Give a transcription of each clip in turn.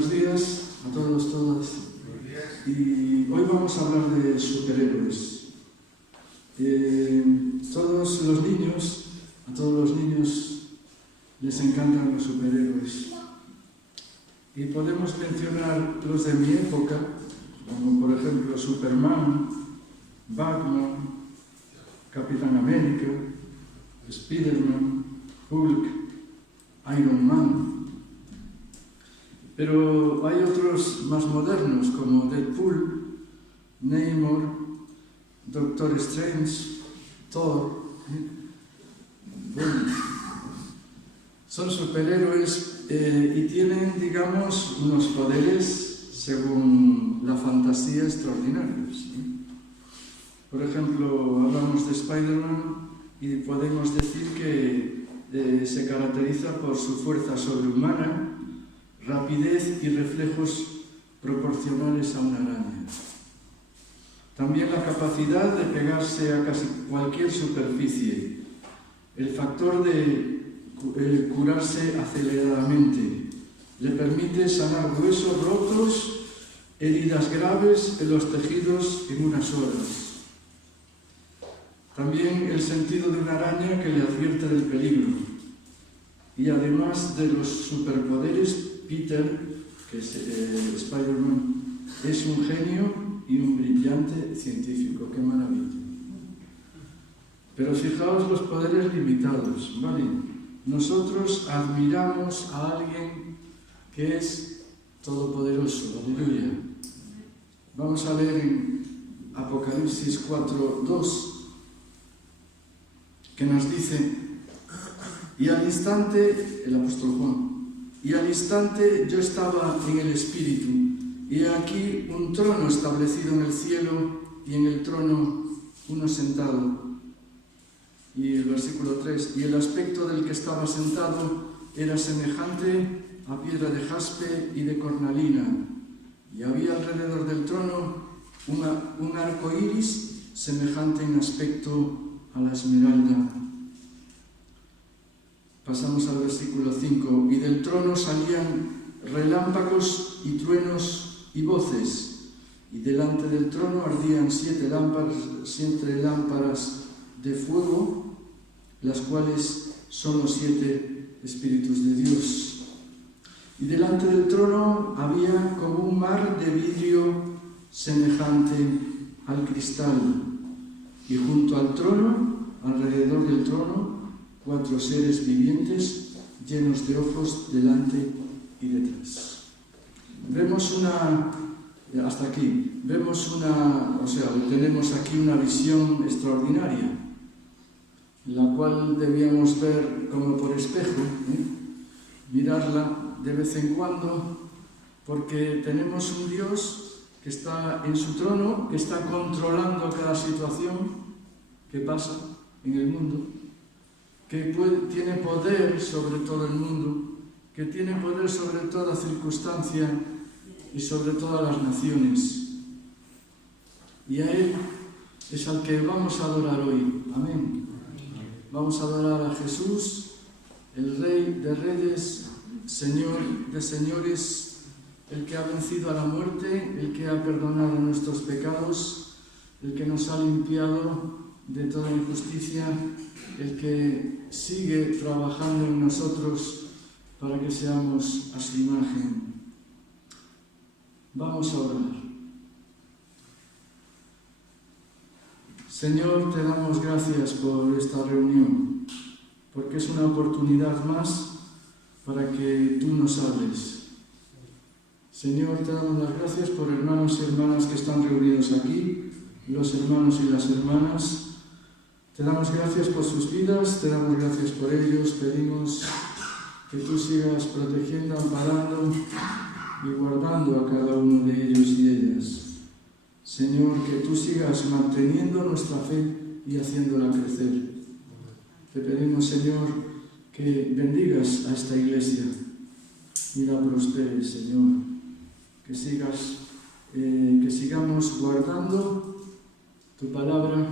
Buenos días a todos, todas. Y hoy vamos a hablar de superhéroes. Todos los niños, a todos los niños les encantan los superhéroes. Y podemos mencionar los de mi época, como por ejemplo Superman, Batman, Capitán América, Spiderman, Hulk, Iron Man. Pero hay otros más modernos como Deadpool, Namor, Doctor Strange, Thor. Bueno, son superhéroes y tienen, digamos, unos poderes según la fantasía extraordinarios. Por ejemplo, hablamos de Spider-Man y podemos decir que se caracteriza por su fuerza sobrehumana, rapidez y reflejos proporcionales a una araña. También la capacidad de pegarse a casi cualquier superficie, el factor de curarse aceleradamente, le permite sanar huesos rotos, heridas graves en los tejidos en unas horas. También el sentido de una araña que le advierte del peligro. Y además de los superpoderes, Peter, que es Spider-Man, es un genio y un brillante científico. ¡Qué maravilla! Pero fijaos los poderes limitados, ¿vale? Nosotros admiramos a alguien que es todopoderoso, aleluya. Vamos a leer en Apocalipsis 4:2, que nos dice: y al instante, el apóstol Juan, y al instante yo estaba en el Espíritu, y aquí un trono establecido en el cielo, y en el trono uno sentado. Y el versículo 3, y el aspecto del que estaba sentado era semejante a piedra de jaspe y de cornalina, y había alrededor del trono un arco iris semejante en aspecto a la esmeralda. Pasamos al versículo 5, y del trono salían relámpagos y truenos y voces, y delante del trono ardían 7 lámparas de fuego, las cuales son los 7 Espíritus de Dios. Y delante del trono había como un mar de vidrio semejante al cristal, y junto al trono, alrededor del trono, 4 seres vivientes llenos de ojos delante y detrás. Tenemos aquí una visión extraordinaria, la cual debíamos ver como por espejo, mirarla de vez en cuando, porque tenemos un Dios que está en su trono, que está controlando cada situación que pasa en el mundo, que tiene poder sobre todo el mundo, que tiene poder sobre toda circunstancia y sobre todas las naciones. Y a Él es al que vamos a adorar hoy. Amén. Vamos a adorar a Jesús, el Rey de Reyes, Señor de Señores, el que ha vencido a la muerte, el que ha perdonado nuestros pecados, el que nos ha limpiado de toda injusticia, el que sigue trabajando en nosotros para que seamos a su imagen. Vamos a orar. Señor, te damos gracias por esta reunión, porque es una oportunidad más para que tú nos hables. Señor, te damos las gracias por hermanos y hermanas que están reunidos aquí, los hermanos y las hermanas. Te damos gracias por sus vidas, te damos gracias por ellos. Pedimos que tú sigas protegiendo, amparando y guardando a cada uno de ellos y ellas. Señor, que tú sigas manteniendo nuestra fe y haciéndola crecer. Te pedimos, Señor, que bendigas a esta iglesia y la prosperes, Señor. Que sigamos guardando tu palabra,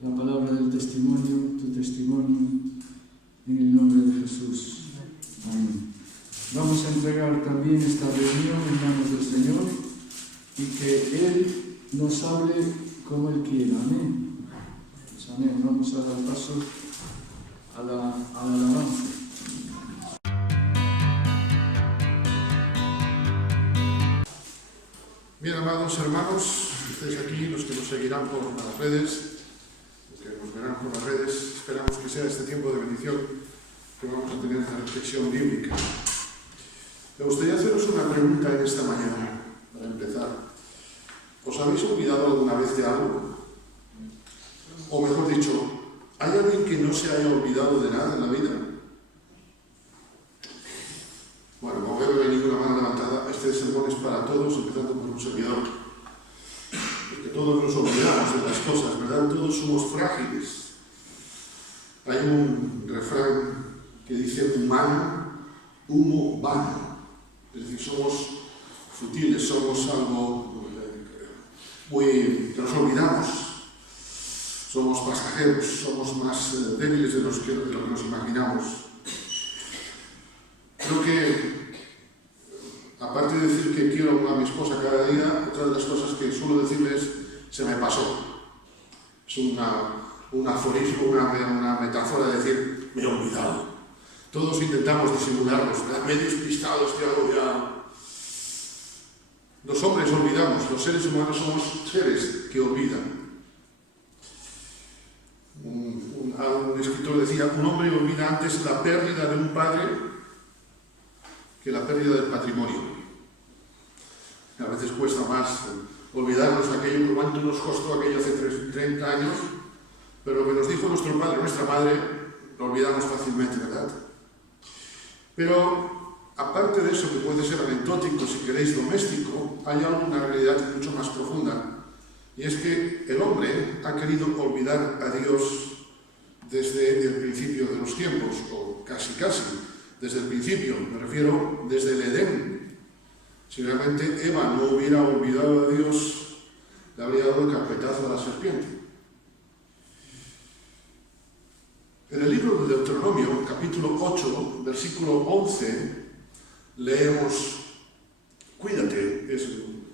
la palabra del testimonio, tu testimonio, en el nombre de Jesús. Amén. Vamos a entregar también esta reunión en manos del Señor y que Él nos hable como Él quiera. Amén. Pues amén. Vamos a dar paso a la alabanza. Bien, amados hermanos, ustedes aquí, los que nos seguirán por las redes, los que nos verán por las redes, esperamos que sea este tiempo de bendición que vamos a tener en la reflexión bíblica. Me gustaría haceros una pregunta en esta mañana, para empezar. ¿Os habéis olvidado alguna vez de algo? O mejor dicho, ¿hay alguien que no se haya olvidado de nada en la vida? Bueno, como veo que no hay ninguna mano levantada, este sermón es para todos, empezando por un servidor. Porque todos nos olvidamos de las cosas, ¿verdad? Todos somos frágiles. Hay un refrán que dice humano, humo vano. Es decir, somos futiles, somos algo que nos olvidamos. Somos pasajeros, somos más débiles de lo que nos imaginamos. Creo que, aparte de decir que quiero a mi esposa cada día, otra de las cosas que suelo decirles es se me pasó. Es un aforismo, una metáfora de decir me he olvidado. Todos intentamos disimularnos, me he despistado, estoy agobiado. Los hombres olvidamos, los seres humanos somos seres que olvidan. Un escritor decía, un hombre olvida antes la pérdida de un padre que la pérdida del patrimonio. A veces cuesta más olvidarnos aquello, cuánto nos costó aquello hace 30 años, pero lo que nos dijo nuestro padre, nuestra madre, lo olvidamos fácilmente, ¿verdad? Pero, aparte de eso, que puede ser anecdótico, si queréis, doméstico, hay una realidad mucho más profunda, y es que el hombre ha querido olvidar a Dios desde el principio de los tiempos, o casi, desde el principio, me refiero desde el Edén. Si realmente Eva no hubiera olvidado a Dios, le habría dado el carpetazo a la serpiente. En el libro de Deuteronomio, capítulo 8, versículo 11, leemos, cuídate, es el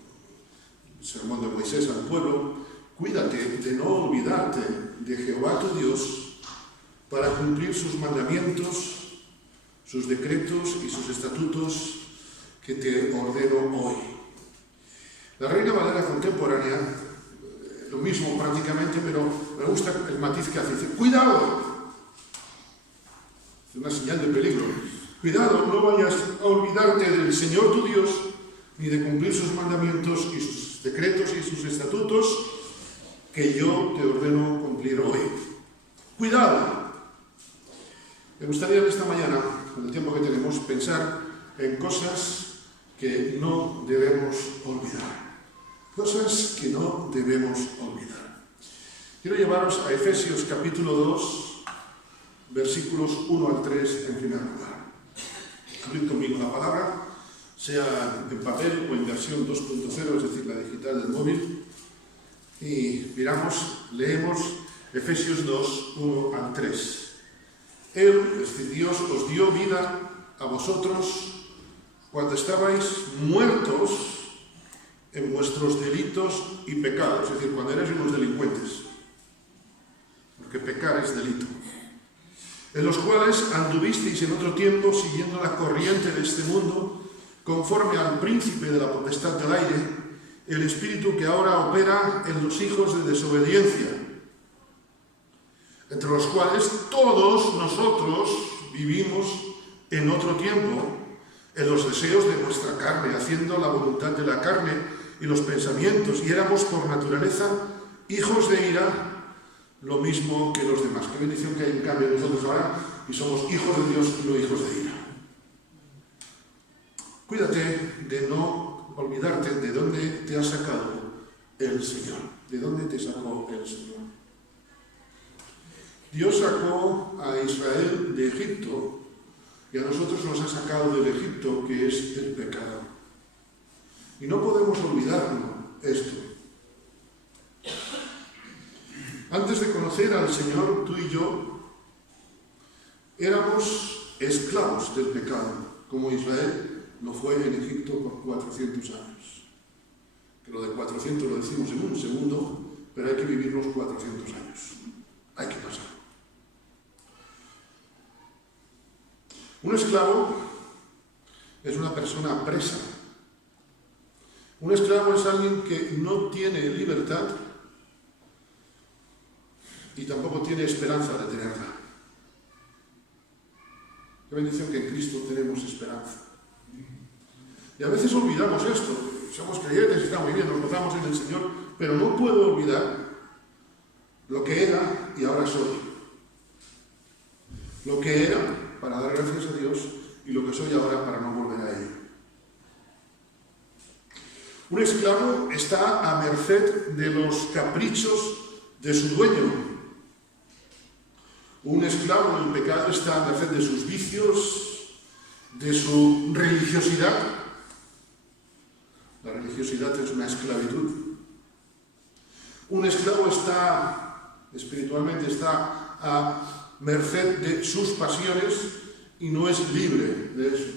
sermón de Moisés al pueblo, cuídate de no olvidarte de Jehová tu Dios para cumplir sus mandamientos, sus decretos y sus estatutos que te ordeno hoy. La Reina Valera contemporánea, lo mismo prácticamente, pero me gusta el matiz que hace. Dice, ¡cuidado! Es una señal de peligro. Cuidado, no vayas a olvidarte del Señor tu Dios, ni de cumplir sus mandamientos y sus decretos y sus estatutos que yo te ordeno cumplir hoy. ¡Cuidado! Me gustaría en esta mañana, con el tiempo que tenemos, pensar en cosas que no debemos olvidar. Cosas que no debemos olvidar. Quiero llevaros a Efesios capítulo 2, versículos 1 al 3 en primer lugar. Abrid conmigo la palabra, sea en papel o en versión 2.0, es decir, la digital del móvil. Y leemos Efesios 2, 1 al 3. Él, es decir, Dios, os dio vida a vosotros cuando estabais muertos en vuestros delitos y pecados, es decir, cuando erais unos delincuentes, porque pecar es delito, en los cuales anduvisteis en otro tiempo siguiendo la corriente de este mundo, conforme al príncipe de la potestad del aire, el espíritu que ahora opera en los hijos de desobediencia, entre los cuales todos nosotros vivimos en otro tiempo, en los deseos de nuestra carne, haciendo la voluntad de la carne y los pensamientos, y éramos por naturaleza hijos de ira, lo mismo que los demás. Qué bendición que hay un cambio en nosotros ahora, y somos hijos de Dios y no hijos de ira. Cuídate de no olvidarte de dónde te ha sacado el Señor. ¿De dónde te sacó el Señor? Dios sacó a Israel de Egipto y a nosotros nos ha sacado del Egipto, que es el pecado. Y no podemos olvidarnos esto. Antes de conocer al Señor, tú y yo éramos esclavos del pecado, como Israel lo fue en Egipto por 400 años. Que lo de 400 lo decimos en un segundo, pero hay que vivir los 400 años. Hay que pasar. Un esclavo es una persona presa. Un esclavo es alguien que no tiene libertad y tampoco tiene esperanza de tenerla. Qué bendición que en Cristo tenemos esperanza. Y a veces olvidamos esto. Somos creyentes y está muy bien, nos gozamos en el Señor, pero no puedo olvidar lo que era y ahora soy. Lo que era para dar gracias a Dios y lo que soy ahora para no volver a ello. Un esclavo está a merced de los caprichos de su dueño. Un esclavo del pecado está a merced de sus vicios, de su religiosidad. La religiosidad es una esclavitud. Un esclavo espiritualmente está a merced de sus pasiones y no es libre de eso.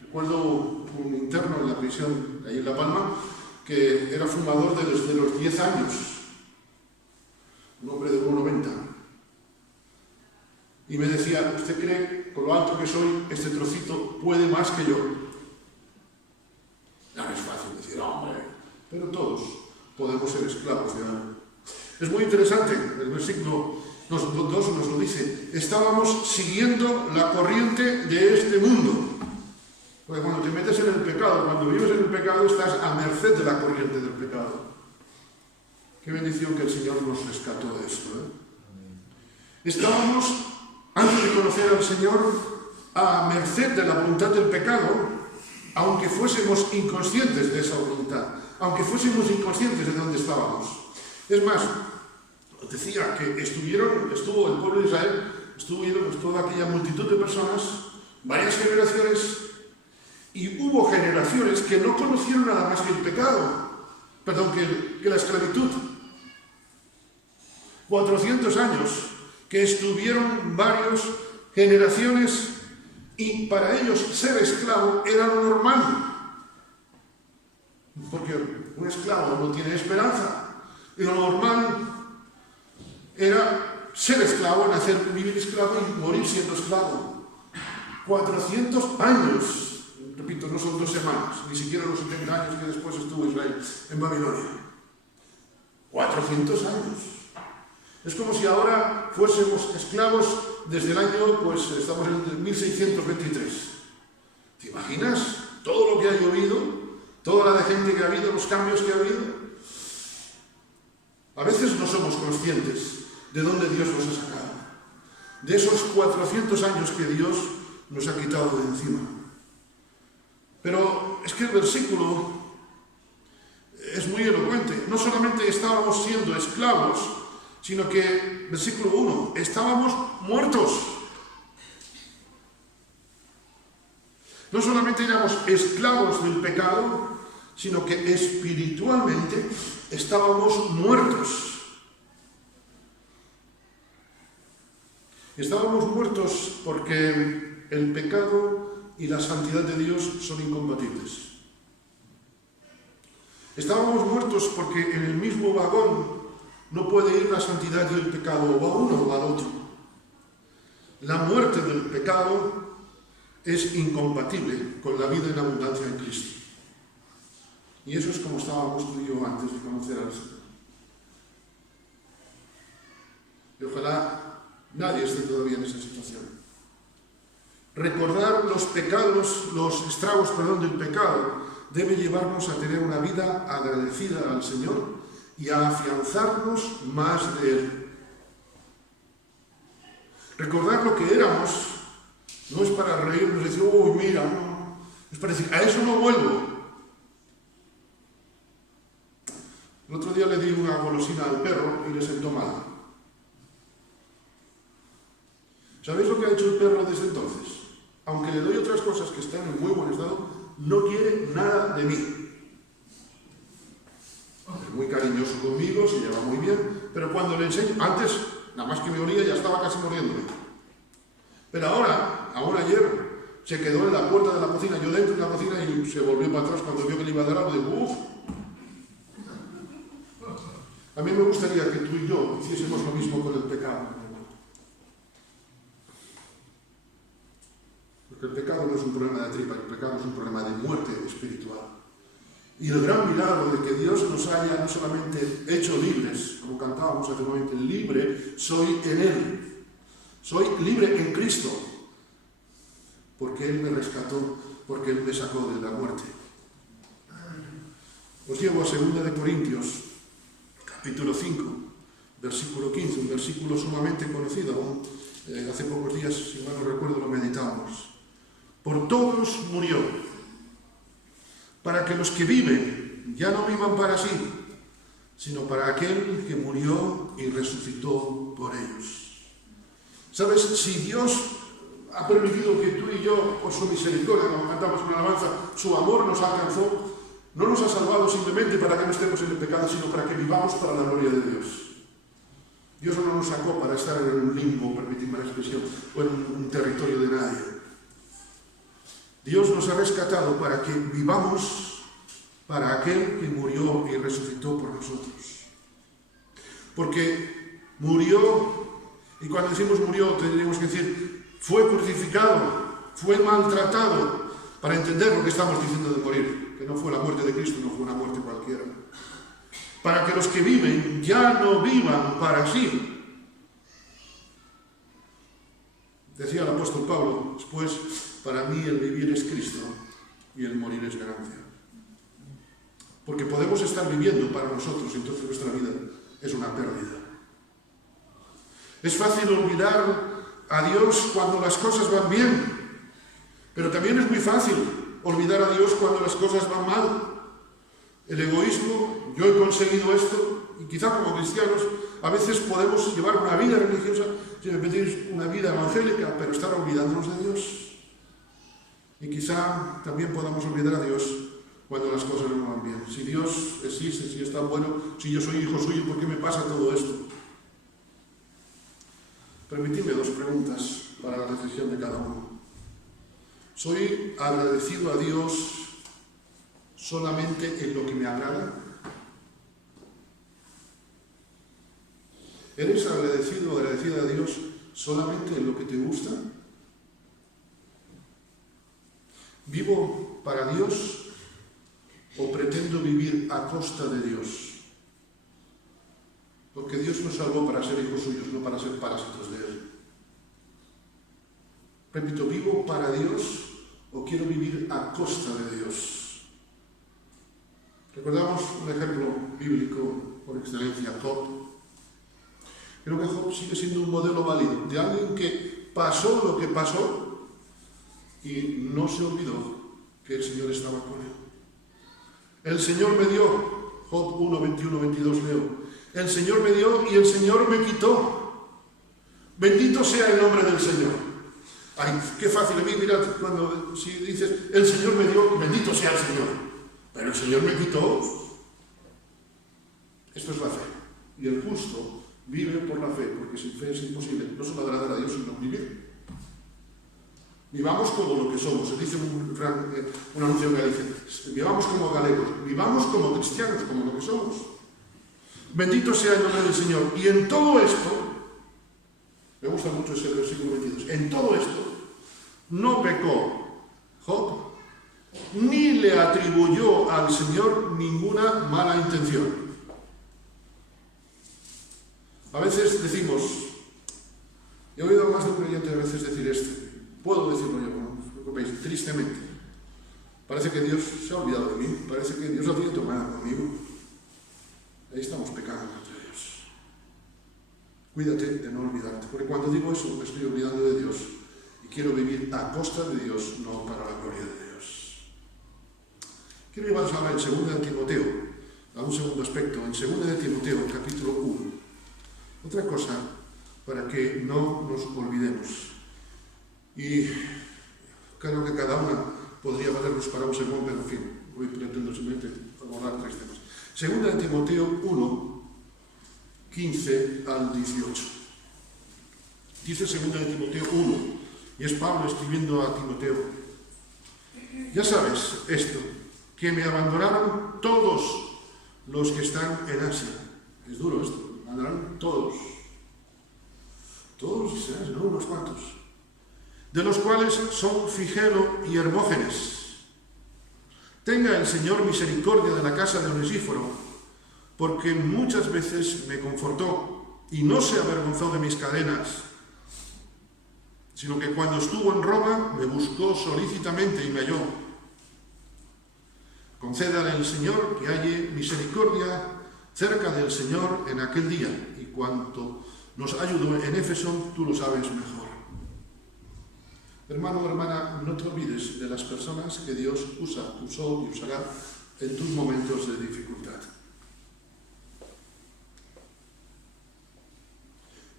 Recuerdo un interno en la prisión, ahí en La Palma, que era fumador desde los 10 años. Un hombre de 1,90. Y me decía, ¿usted cree, con lo alto que soy, este trocito puede más que yo? No es fácil decir, hombre, pero todos podemos ser esclavos de algo. Es muy interesante, el versículo 2 nos lo dice, estábamos siguiendo la corriente de este mundo. Porque cuando te metes en el pecado, cuando vives en el pecado, estás a merced de la corriente del pecado. Qué bendición que el Señor nos rescató de esto, ¿eh? Estábamos, antes de conocer al Señor, a merced de la voluntad del pecado, aunque fuésemos inconscientes de esa voluntad, aunque fuésemos inconscientes de dónde estábamos. Es más, decía que estuvo el pueblo de Israel, estuvieron toda aquella multitud de personas, varias generaciones, y hubo generaciones que no conocieron nada más que el pecado, que la esclavitud. 400 años que estuvieron varias generaciones y para ellos ser esclavo era lo normal. Porque un esclavo no tiene esperanza. Y lo normal era ser esclavo, nacer, vivir esclavo y morir siendo esclavo. 400 años. Repito, no son 2 semanas, ni siquiera los 70 años que después estuvo Israel en Babilonia. 400 años. Es como si ahora fuésemos esclavos desde el año, pues estamos en 1623. ¿Te imaginas todo lo que ha llovido? Toda la gente que ha habido, los cambios que ha habido. A veces no somos conscientes de dónde Dios nos ha sacado. De esos 400 años que Dios nos ha quitado de encima. Pero es que el versículo es muy elocuente. No solamente estábamos siendo esclavos, sino que, versículo 1, estábamos muertos. No solamente éramos esclavos del pecado, sino que espiritualmente estábamos muertos. Estábamos muertos porque el pecado y la santidad de Dios son incompatibles. Estábamos muertos porque en el mismo vagón no puede ir la santidad y el pecado, o a uno o al otro. La muerte del pecado es incompatible con la vida en abundancia en Cristo. Y eso es como estábamos tú y yo antes de conocer al Señor. Y ojalá nadie esté todavía en esa situación. Recordar los pecados, los estragos, del pecado, debe llevarnos a tener una vida agradecida al Señor y a afianzarnos más de Él. Recordar lo que éramos no es para reírnos y decir, uy, mira, no. Es para decir, a eso no vuelvo. El otro día le di una golosina al perro y le sentó mal. ¿Sabéis lo que ha hecho el perro desde entonces? Aunque le doy otras cosas que están en muy buen estado, no quiere nada de mí. Es muy cariñoso conmigo, se lleva muy bien, pero cuando le enseño, antes, nada más que me olía, ya estaba casi muriéndome. Pero ahora, aún ayer, Se quedó en la puerta de la cocina, yo dentro de la cocina, y se volvió para atrás cuando vio que le iba a dar algo. Digo, uff. A mí me gustaría que tú y yo hiciésemos lo mismo con el pecado. Porque el pecado no es un problema de tripa, el pecado es un problema de muerte espiritual. Y el gran milagro de que Dios nos haya no solamente hecho libres, como cantábamos hace un momento, libre soy en Él. Soy libre en Cristo, porque Él me rescató, porque Él me sacó de la muerte. Os llevo a 2 de Corintios, capítulo 5, versículo 15, un versículo sumamente conocido. Hace pocos días, si mal no recuerdo, lo meditamos. Por todos murió, para que los que viven ya no vivan para sí, sino para aquel que murió y resucitó por ellos. ¿Sabes? Si Dios ha permitido que tú y yo, por su misericordia, como cantamos en la alabanza, su amor nos alcanzó, no nos ha salvado simplemente para que no estemos en el pecado, sino para que vivamos para la gloria de Dios. Dios no nos sacó para estar en un limbo, permitidme la expresión, o en un territorio de nadie. Dios nos ha rescatado para que vivamos para aquel que murió y resucitó por nosotros. Porque murió, y cuando decimos murió, tendríamos que decir, fue crucificado, fue maltratado, para entender lo que estamos diciendo de morir, que no fue la muerte de Cristo, no fue una muerte cualquiera. Para que los que viven ya no vivan para sí. Decía el apóstol Pablo, después, para mí el vivir es Cristo y el morir es ganancia. Porque podemos estar viviendo para nosotros, entonces nuestra vida es una pérdida. Es fácil olvidar a Dios cuando las cosas van bien, pero también es muy fácil olvidar a Dios cuando las cosas van mal. El egoísmo, yo he conseguido esto, y quizá como cristianos a veces podemos llevar una vida religiosa, si me pedís una vida evangélica, pero estar olvidándonos de Dios. Y quizá también podamos olvidar a Dios cuando las cosas no van bien. Si Dios existe, si es tan bueno, si yo soy hijo suyo, ¿por qué me pasa todo esto? Permitidme 2 preguntas para la reflexión de cada uno. ¿Soy agradecido a Dios solamente en lo que me agrada? ¿Eres agradecido o agradecida a Dios solamente en lo que te gusta? ¿Vivo para Dios o pretendo vivir a costa de Dios? Porque Dios nos salvó para ser hijos suyos, no para ser parásitos de Él. Repito, ¿vivo para Dios o quiero vivir a costa de Dios? Recordamos un ejemplo bíblico por excelencia, Job. Creo que Job sigue siendo un modelo válido de alguien que pasó lo que pasó y no se olvidó que el Señor estaba con él. El Señor me dio, Job 1, 21, 22 leo, el Señor me dio y el Señor me quitó. Bendito sea el nombre del Señor. Ay, qué fácil a mí, mirad, cuando si dices, el Señor me dio, bendito sea el Señor. Pero el Señor me quitó. Esto es la fe. Y el justo vive por la fe, porque sin fe es imposible no solo agradar a Dios, sino vivir. Vivamos como lo que somos. Se dice un anuncio en Galicia. Vivamos como galegos. Vivamos como cristianos, como lo que somos. Bendito sea el nombre del Señor. Y en todo esto, me gusta mucho ese versículo 22, en todo esto no pecó Job, ni le atribuyó al Señor ninguna mala intención. A veces decimos, he oído a más de un creyente a veces decir esto, puedo decirlo yo, no os preocupéis, tristemente. Parece que Dios se ha olvidado de mí, parece que Dios no tiene tomada conmigo. Ahí estamos pecando contra Dios. Cuídate de no olvidarte, porque cuando digo eso me estoy olvidando de Dios y quiero vivir a costa de Dios, no para la gloria de Dios. Quiero llevaros ahora en 2 de Timoteo, a un segundo aspecto, en 2 de Timoteo, capítulo 1. Otra cosa para que no nos olvidemos. Y creo que cada una podría valernos para un sermón, pero en fin, hoy pretendo simplemente abordar 3 temas. 2 de Timoteo 1, 15 al 18. Dice 2 de Timoteo 1, Y es Pablo escribiendo a Timoteo. Ya sabes esto, que me abandonaron todos los que están en Asia. Es duro esto, me abandonaron todos. Todos los que están en Asia, no unos cuantos. De los cuales son Figelo y Hermógenes. Tenga el Señor misericordia de la casa de Onesíforo, porque muchas veces me confortó y no se avergonzó de mis cadenas, sino que cuando estuvo en Roma me buscó solícitamente y me halló. Concédale el Señor que halle misericordia cerca del Señor en aquel día, y cuanto nos ayudó en Éfeso, tú lo sabes mejor. Hermano o hermana, no te olvides de las personas que Dios usó y usará en tus momentos de dificultad.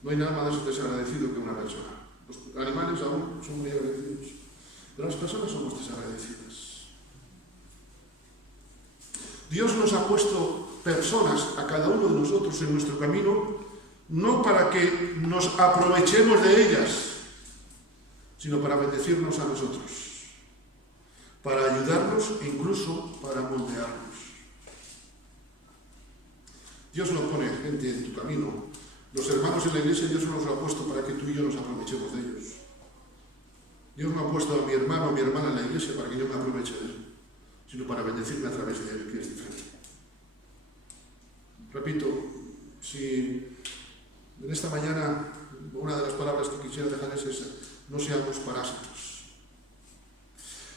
No hay nada más desagradecido que una persona. Los animales aún son muy agradecidos, pero las personas somos desagradecidas. Dios nos ha puesto personas a cada uno de nosotros en nuestro camino, no para que nos aprovechemos de ellas, sino para bendecirnos a nosotros, para ayudarnos e incluso para moldearnos. Dios no pone gente en tu camino. Los hermanos en la iglesia, Dios nos lo ha puesto para que tú y yo nos aprovechemos de ellos. Dios no ha puesto a mi hermano o mi hermana en la iglesia para que yo me aproveche de él, sino para bendecirme a través de él, que es diferente. Repito, si en esta mañana una de las palabras que quisiera dejar es esa: no seamos parásitos.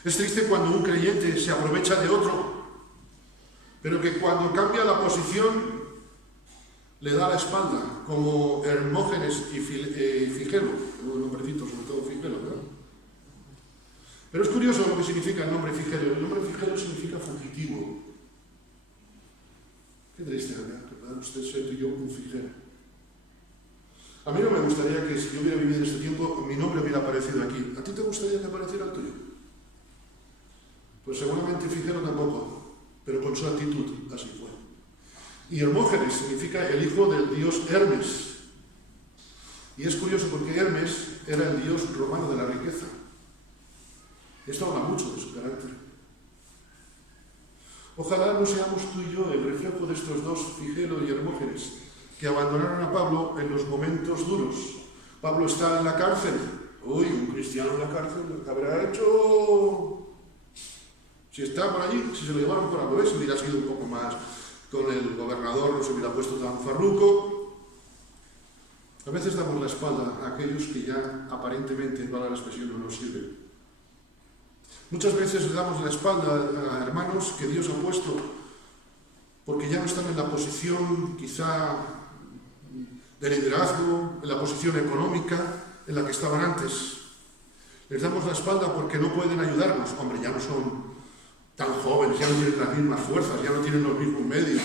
Es triste cuando un creyente se aprovecha de otro, pero que cuando cambia la posición le da la espalda, como Hermógenes y Figelo, un nombrecito, sobre todo Figelo, ¿verdad? Pero es curioso lo que significa el nombre Figelo. El nombre Figelo significa fugitivo. Qué triste, ¿verdad? Que pueda usted ser tú y yo un Figelo. A mí no me gustaría que, si yo hubiera vivido este tiempo, mi nombre hubiera aparecido aquí. ¿A ti te gustaría que apareciera el tuyo? Pues seguramente Figelo tampoco, pero con su actitud así fue. Y Hermógenes significa el hijo del dios Hermes. Y es curioso porque Hermes era el dios romano de la riqueza. Esto habla mucho de su carácter. Ojalá no seamos tú y yo el reflejo de estos dos, Figelo y Hermógenes, que abandonaron a Pablo en los momentos duros. Pablo está en la cárcel. Uy, un cristiano en la cárcel, ¿qué habrá hecho? Si está por allí, si se lo llevaron por algo, si hubiera sido un poco más con el gobernador, no se hubiera puesto tan farruco. A veces damos la espalda a aquellos que ya aparentemente, para la expresión, no nos sirven. Muchas veces le damos la espalda a hermanos que Dios ha puesto porque ya no están en la posición quizá de liderazgo, en la posición económica en la que estaban antes. Les damos la espalda porque no pueden ayudarnos. Hombre, ya no son tan jóvenes, ya no tienen las mismas fuerzas, ya no tienen los mismos medios.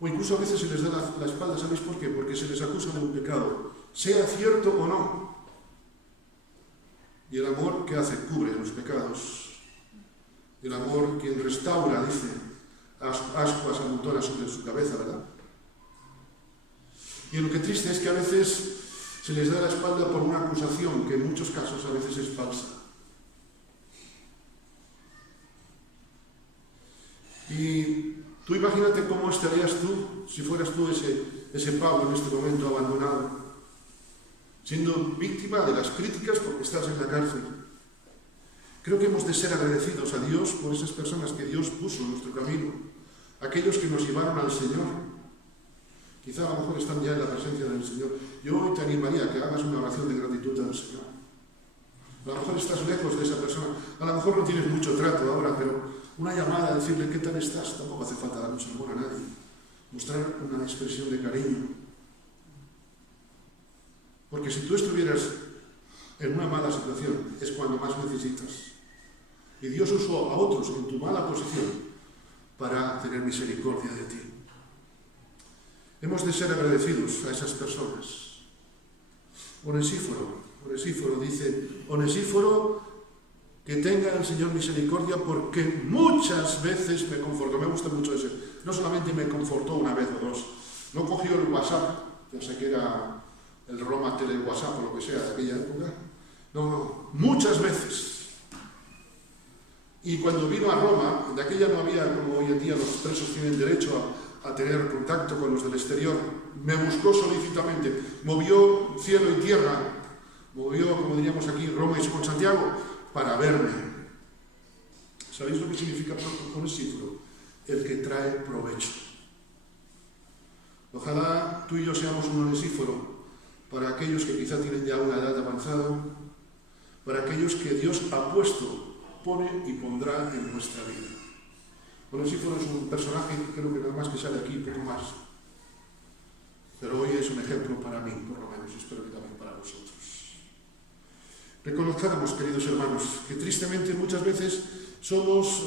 O incluso a veces se les da la espalda, ¿sabéis por qué? Porque se les acusa de un pecado, sea cierto o no. Y el amor, ¿qué hace? Cubre los pecados. El amor, quien restaura, dice, ascuas amontona sobre su cabeza, ¿verdad? Y lo que triste es que a veces se les da la espalda por una acusación que en muchos casos a veces es falsa. Y tú imagínate cómo estarías tú si fueras tú ese Pablo en este momento abandonado, siendo víctima de las críticas porque estás en la cárcel. Creo que hemos de ser agradecidos a Dios por esas personas que Dios puso en nuestro camino, aquellos que nos llevaron al Señor. Quizá a lo mejor están ya en la presencia del Señor. Yo hoy te animaría a que hagas una oración de gratitud al Señor. A lo mejor estás lejos de esa persona, a lo mejor no tienes mucho trato ahora, pero una llamada a decirle qué tal estás, tampoco hace falta dar un sermón a nadie. Mostrar una expresión de cariño. Porque si tú estuvieras en una mala situación, es cuando más necesitas. Y Dios usó a otros en tu mala posición para tener misericordia de ti. Hemos de ser agradecidos a esas personas. Onesíforo dice, Onesíforo, que tenga el Señor misericordia porque muchas veces me confortó. Me gusta mucho ese. No solamente me confortó una vez o dos, no cogió el WhatsApp, pensé que era el Roma Tele WhatsApp o lo que sea de aquella época. No, muchas veces. Y cuando vino a Roma, de aquella no había, como hoy en día los presos tienen derecho a tener contacto con los del exterior, me buscó solícitamente, movió cielo y tierra, movió, como diríamos aquí, Roma y con Santiago, para verme. ¿Sabéis lo que significa onesíforo? El que trae provecho. Ojalá tú y yo seamos un onesíforo para aquellos que quizá tienen ya una edad avanzada, para aquellos que Dios ha puesto, pone y pondrá en nuestra vida. Onesíforo es un personaje que creo que nada más que sale aquí, poco más. Pero hoy es un ejemplo para mí, por lo menos, espero que también para vosotros. Reconozcamos, queridos hermanos, que tristemente muchas veces somos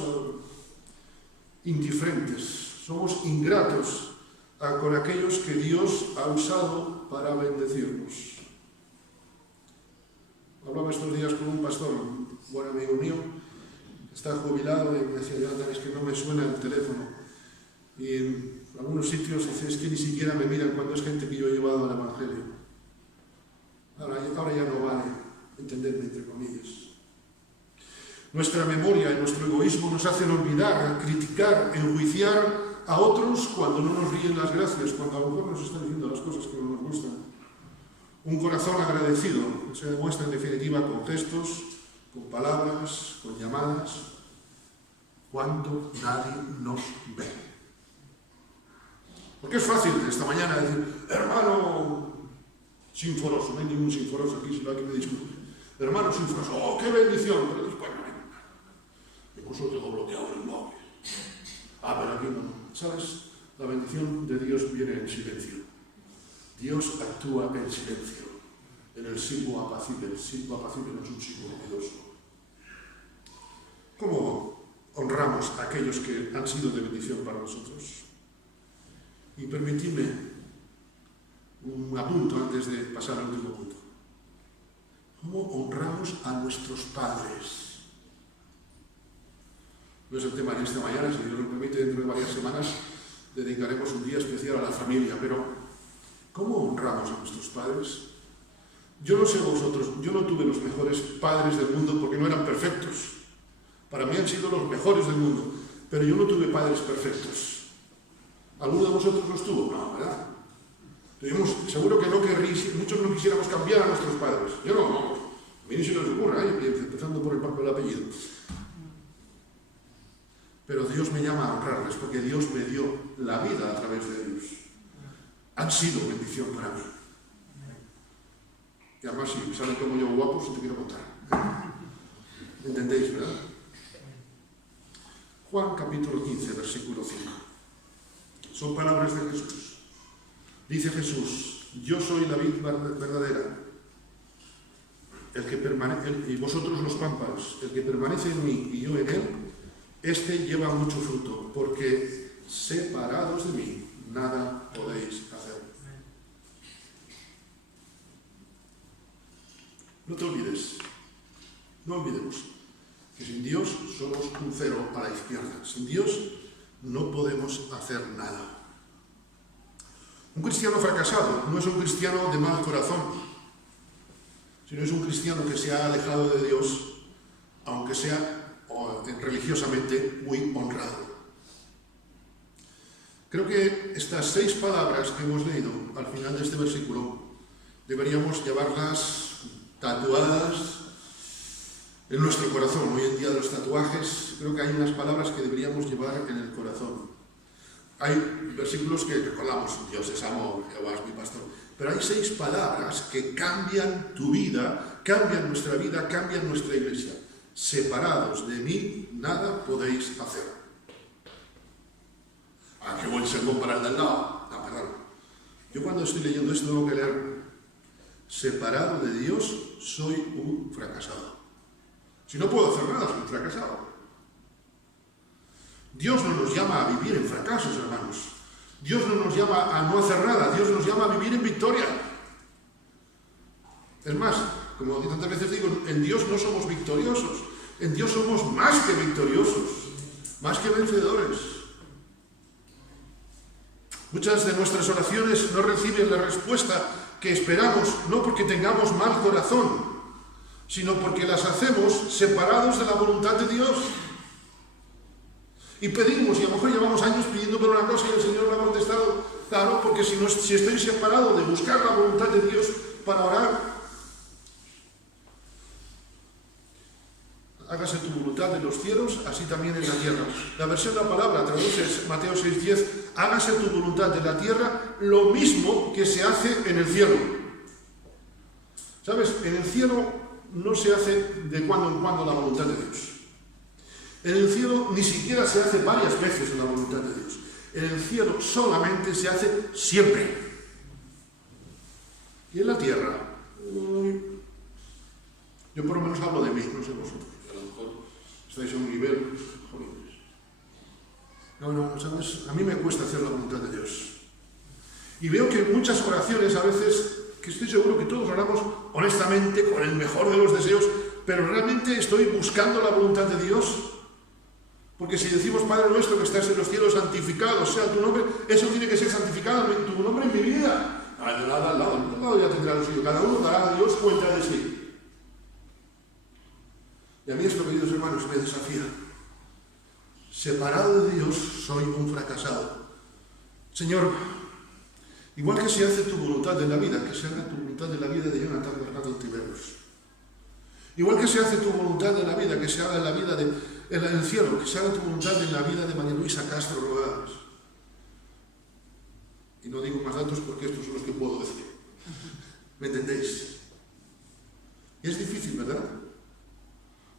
indiferentes, somos ingratos con aquellos que Dios ha usado para bendecirnos. Hablaba estos días con un pastor, un buen amigo mío, que está jubilado, y me decía, ya es que no me suena el teléfono. Y en algunos sitios dice, es que ni siquiera me miran cuando es gente que yo he llevado al Evangelio. Ahora ya no vale, entenderme entre comillas. Nuestra memoria y nuestro egoísmo nos hacen olvidar, criticar, enjuiciar a otros cuando no nos ríen las gracias, cuando a lo mejor nos están diciendo las cosas que no nos gustan. Un corazón agradecido se demuestra en definitiva con gestos, con palabras, con llamadas, cuando nadie nos ve. Porque es fácil esta mañana decir, hermano sinforoso, no hay ningún sinforoso aquí, si no hay que me disculpe. Hermano sinforoso, ¡oh, qué bendición! Pero después, incluso tengo bloqueado el móvil. Pero aquí no. ¿Sabes? La bendición de Dios viene en silencio. Dios actúa en silencio, en el silbo apacible. El silbo apacible no es un silbo ruidoso. ¿Cómo honramos a aquellos que han sido de bendición para nosotros? Y permitidme un apunto antes de pasar al último punto. ¿Cómo honramos a nuestros padres? No es el tema de esta mañana, si Dios lo permite, dentro de varias semanas dedicaremos un día especial a la familia, pero ¿cómo honramos a nuestros padres? Yo no sé vosotros, yo no tuve los mejores padres del mundo porque no eran perfectos. Para mí han sido los mejores del mundo, pero yo no tuve padres perfectos. ¿Alguno de vosotros los tuvo? No, ¿verdad? Seguro que no muchos no quisiéramos cambiar a nuestros padres. Yo no, a mí ni se nos ocurra, empezando por el parte del apellido. Pero Dios me llama a honrarles porque Dios me dio la vida a través de ellos. Han sido bendición para mí. Y además, si saben cómo yo guapo, se te quiero contar. ¿Entendéis, verdad? Juan capítulo 15, versículo 5. Son palabras de Jesús. Dice Jesús, yo soy la vid verdadera, y vosotros los pámpanos, el que permanece en mí y yo en él, este lleva mucho fruto, porque separados de mí nada podéis hacer. No te olvides, no olvidemos que sin Dios somos un cero a la izquierda. Sin Dios no podemos hacer nada. Un cristiano fracasado no es un cristiano de mal corazón, sino es un cristiano que se ha alejado de Dios, aunque sea religiosamente muy honrado. Creo que estas 6 palabras que hemos leído al final de este versículo deberíamos llevarlas tatuadas en nuestro corazón. Hoy en día de los tatuajes, creo que hay unas palabras que deberíamos llevar en el corazón. Hay versículos que recordamos, Dios es amor, Jehová es mi pastor, pero hay 6 palabras que cambian tu vida, cambian nuestra vida, cambian nuestra iglesia. Separados de mí, nada podéis hacer. Qué buen sermón para el de al lado. No, perdón. Yo cuando estoy leyendo esto tengo que leer, separado de Dios, soy un fracasado. Si no puedo hacer nada, soy un fracasado. Dios no nos llama a vivir en fracasos, hermanos. Dios no nos llama a no hacer nada. Dios nos llama a vivir en victoria. Es más, como tantas veces digo, en Dios no somos victoriosos. En Dios somos más que victoriosos, más que vencedores. Muchas de nuestras oraciones no reciben la respuesta que esperamos, no porque tengamos mal corazón, sino porque las hacemos separados de la voluntad de Dios. Y pedimos, y a lo mejor llevamos años pidiendo por una cosa y el Señor no ha contestado. Claro, porque si estoy separado de buscar la voluntad de Dios para orar, hágase tu voluntad en los cielos, así también en la tierra. La versión de la palabra traduce Mateo 6:10, hágase tu voluntad en la tierra, lo mismo que se hace en el cielo. ¿Sabes? En el cielo no se hace de cuando en cuando la voluntad de Dios. En el cielo ni siquiera se hace varias veces la voluntad de Dios. En el cielo solamente se hace siempre. Y en la tierra, yo por lo menos hablo de mí, no sé vosotros. A lo mejor estáis a un nivel, jóvenes. No, ¿sabes? A mí me cuesta hacer la voluntad de Dios. Y veo que muchas oraciones a veces, que estoy seguro que todos oramos honestamente, con el mejor de los deseos, pero realmente estoy buscando la voluntad de Dios. Porque si decimos, Padre nuestro que estás en los cielos, santificado sea tu nombre, eso tiene que ser santificado en tu nombre en mi vida. Al lado ya tendrá lo suyo. Cada uno dará a Dios cuenta de sí. Y a mí esto, queridos hermanos, me desafía. Separado de Dios, soy un fracasado. Señor, igual que se hace tu voluntad en la vida, que se haga tu voluntad en la vida de Jonathan Bernardo Tiberos. Igual que se hace tu voluntad en la vida, que se haga en la vida en el cielo, que se haga tu voluntad en la vida de María Luisa Castro Rogadas. Y no digo más datos porque estos son los que puedo decir. ¿Me entendéis? Y es difícil, ¿verdad?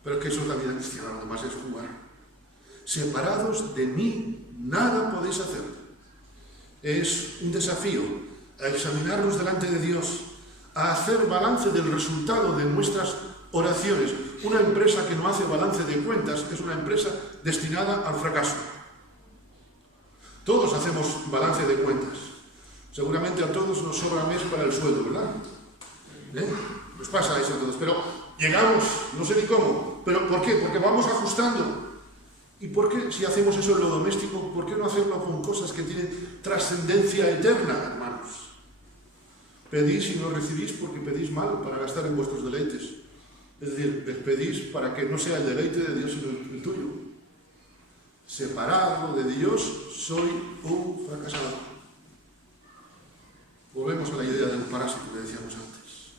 Pero es que eso es la vida cristiana, lo demás es jugar. Separados de mí, nada podéis hacer. Es un desafío a examinarnos delante de Dios, a hacer balance del resultado de nuestras oraciones. Una empresa que no hace balance de cuentas es una empresa destinada al fracaso. Todos hacemos balance de cuentas. Seguramente a todos nos sobra mes para el sueldo, ¿verdad? Nos pasa eso a todos. Pero llegamos, no sé ni cómo. ¿Pero por qué? Porque vamos ajustando. ¿Y por qué, si hacemos eso en lo doméstico, por qué no hacerlo con cosas que tienen trascendencia eterna, hermanos? Pedís y no recibís porque pedís mal para gastar en vuestros deleites. Es decir, pedís para que no sea el deleite de Dios sino el tuyo. Separado de Dios, soy un fracasado. Volvemos a la idea del parásito que decíamos antes.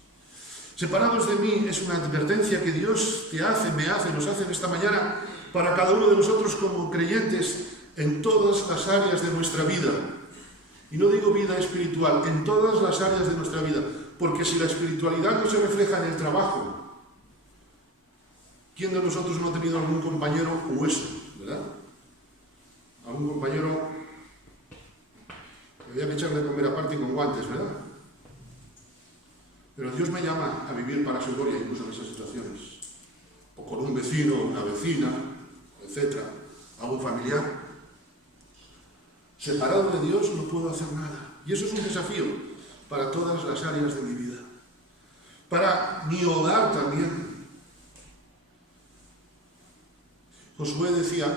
Separados de mí es una advertencia que Dios te hace, me hace, nos hace en esta mañana para cada uno de nosotros como creyentes en todas las áreas de nuestra vida. Y no digo vida espiritual, en todas las áreas de nuestra vida. Porque si la espiritualidad no se refleja en el trabajo, ¿quién de nosotros no ha tenido algún compañero hueso, verdad? Algún compañero que había que echarle de comer aparte y con guantes, ¿verdad? Pero Dios me llama a vivir para su gloria incluso en esas situaciones. O con un vecino, una vecina, etc. Algún familiar. Separado de Dios no puedo hacer nada. Y eso es un desafío para todas las áreas de mi vida. Para mi hogar también. Josué decía,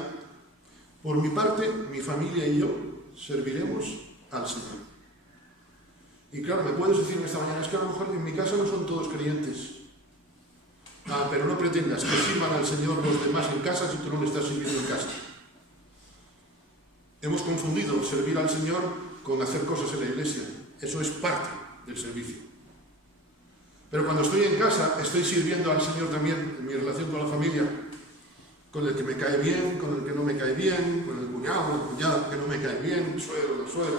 por mi parte, mi familia y yo serviremos al Señor. Y claro, me puedes decir esta mañana, es que a lo mejor en mi casa no son todos creyentes. Pero no pretendas que sirvan al Señor los demás en casa si tú no le estás sirviendo en casa. Hemos confundido servir al Señor con hacer cosas en la iglesia. Eso es parte del servicio. Pero cuando estoy en casa, estoy sirviendo al Señor también en mi relación con la familia. Con el que me cae bien, con el que no me cae bien, con el cuñado, la cuñada que no me cae bien, el suegro, la suegra.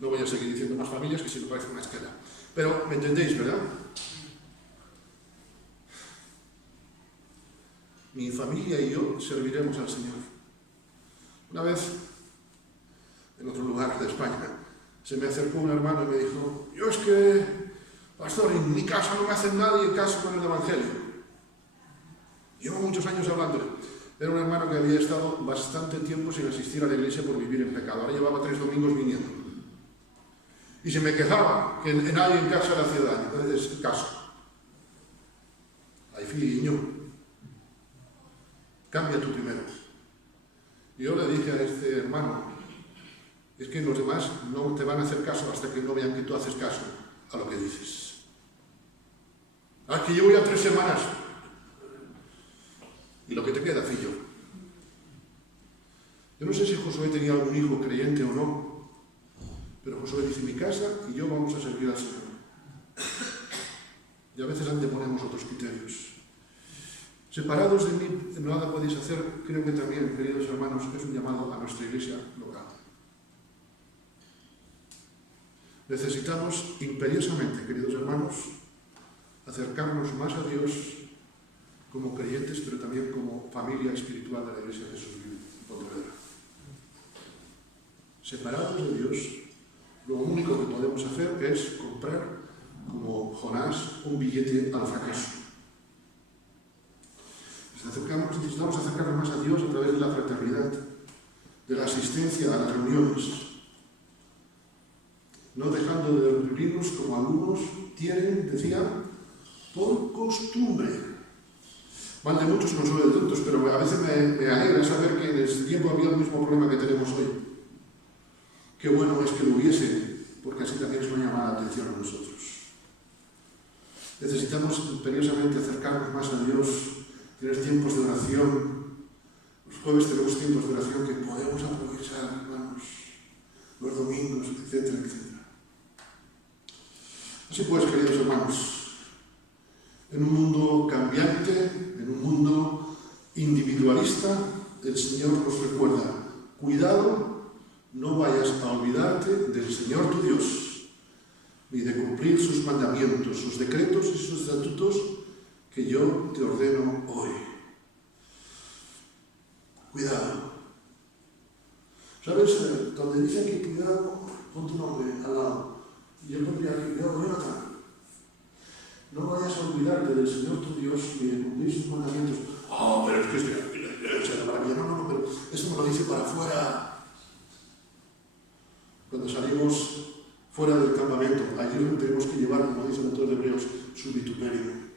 No voy a seguir diciendo más familias que si no parece una escala. Pero me entendéis, ¿verdad? Mi familia y yo serviremos al Señor. Una vez, en otro lugar de España, se me acercó un hermano y me dijo, yo es que, pastor, en mi casa no me hacen nadie caso con el Evangelio. Llevo muchos años hablándole. Era un hermano que había estado bastante tiempo sin asistir a la iglesia por vivir en pecado. Ahora llevaba 3 domingos viniendo. Y se me quejaba que nadie en casa le hacía daño. Entonces, caso. Hay filho. Cambia tú primero. Y yo le dije a este hermano, Es que los demás no te van a hacer caso hasta que no vean que tú haces caso a lo que dices. Ah, que llevo ya 3 semanas. Y lo que te queda, fillo. Yo no sé si Josué tenía algún hijo creyente o no, pero Josué dice, mi casa y yo vamos a servir al Señor. Y a veces anteponemos otros criterios. Separados de mí, nada podéis hacer. Creo que también, queridos hermanos, es un llamado a nuestra iglesia local. Necesitamos imperiosamente, queridos hermanos, acercarnos más a Dios como creyentes, pero también como familia espiritual de la Iglesia de Jesús en Pontevedra. Separados de Dios, lo único que podemos hacer es comprar, como Jonás, un billete al fracaso. Necesitamos acercarnos más a Dios a través de la fraternidad, de la asistencia a las reuniones, no dejando de reunirnos como algunos tienen, decía, por costumbre. Mal de muchos, consuelo de tontos, pero a veces me alegra saber que en ese tiempo había el mismo problema que tenemos hoy. Qué bueno es que lo hubiese, porque así también es una llamada de atención a nosotros. Necesitamos imperiosamente acercarnos más a Dios, tener tiempos de oración. Los jueves tenemos tiempos de oración que podemos aprovechar, hermanos, los domingos, etcétera, etcétera. Así pues, queridos hermanos, en un mundo cambiante, en un mundo individualista, el Señor nos recuerda, cuidado, no vayas a olvidarte del Señor tu Dios, ni de cumplir sus mandamientos, sus decretos y sus estatutos que yo te ordeno hoy. Cuidado. ¿Sabes? Donde dice aquí cuidado, pon tu nombre al lado. Yo pondría aquí, cuidado, Jonathan. No vayas a olvidarte del Señor tu Dios y de cumplir sus mandamientos. Oh, pero es que estoy aquí, la maravilla. No, pero eso me lo dice para afuera. Cuando salimos fuera del campamento, allí es donde tenemos que llevar, como dice el autor de Hebreos, su vituperio.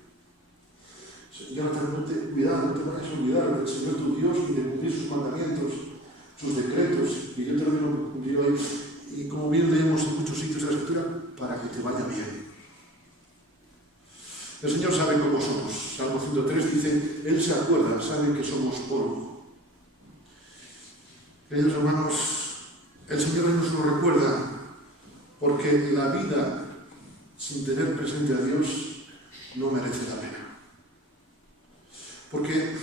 Jonathan, cuidado, no te vayas a olvidar del Señor tu Dios y de cumplir sus mandamientos, sus decretos, y yo te lo quiero cumplir hoy. Y como bien leemos en muchos sitios de la Escritura, para que te vaya bien. El Señor sabe cómo somos. Salmo 103 dice, Él se acuerda, sabe que somos polvo. Queridos hermanos, el Señor nos lo recuerda porque la vida sin tener presente a Dios no merece la pena. Porque,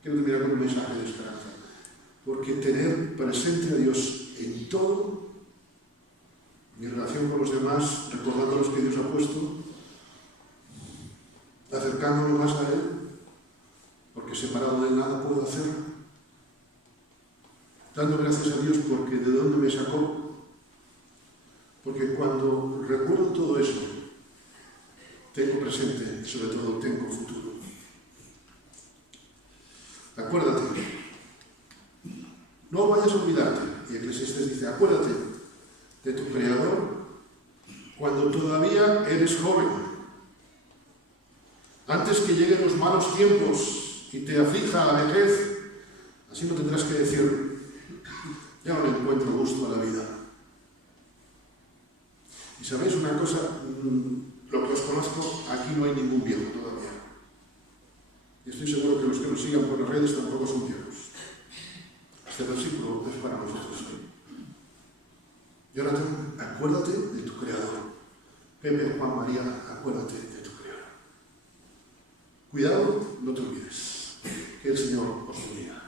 quiero terminar con un mensaje de esperanza, porque tener presente a Dios en todo, mi relación con los demás, recordando los que Dios ha puesto, acercándome más a Él, porque separado de Él nada puedo hacer, dando gracias a Dios porque de dónde me sacó, porque cuando recuerdo todo eso, tengo presente y sobre todo tengo futuro. Acuérdate, no vayas a olvidarte, y Eclesiastés dice, acuérdate de tu Creador cuando todavía eres joven, antes que lleguen los malos tiempos y te aflija la vejez, así no tendrás que decir, ya no le encuentro gusto a la vida. Y sabéis una cosa, lo que os conozco, aquí no hay ningún viejo todavía. Y estoy seguro que los que nos sigan por las redes tampoco son viejos. Este versículo es para nosotros hoy. Jonathan, acuérdate de tu Creador. Pepe, Juan, María, acuérdate de tu Creador. Cuidado, no te olvides. Que el Señor os bendiga.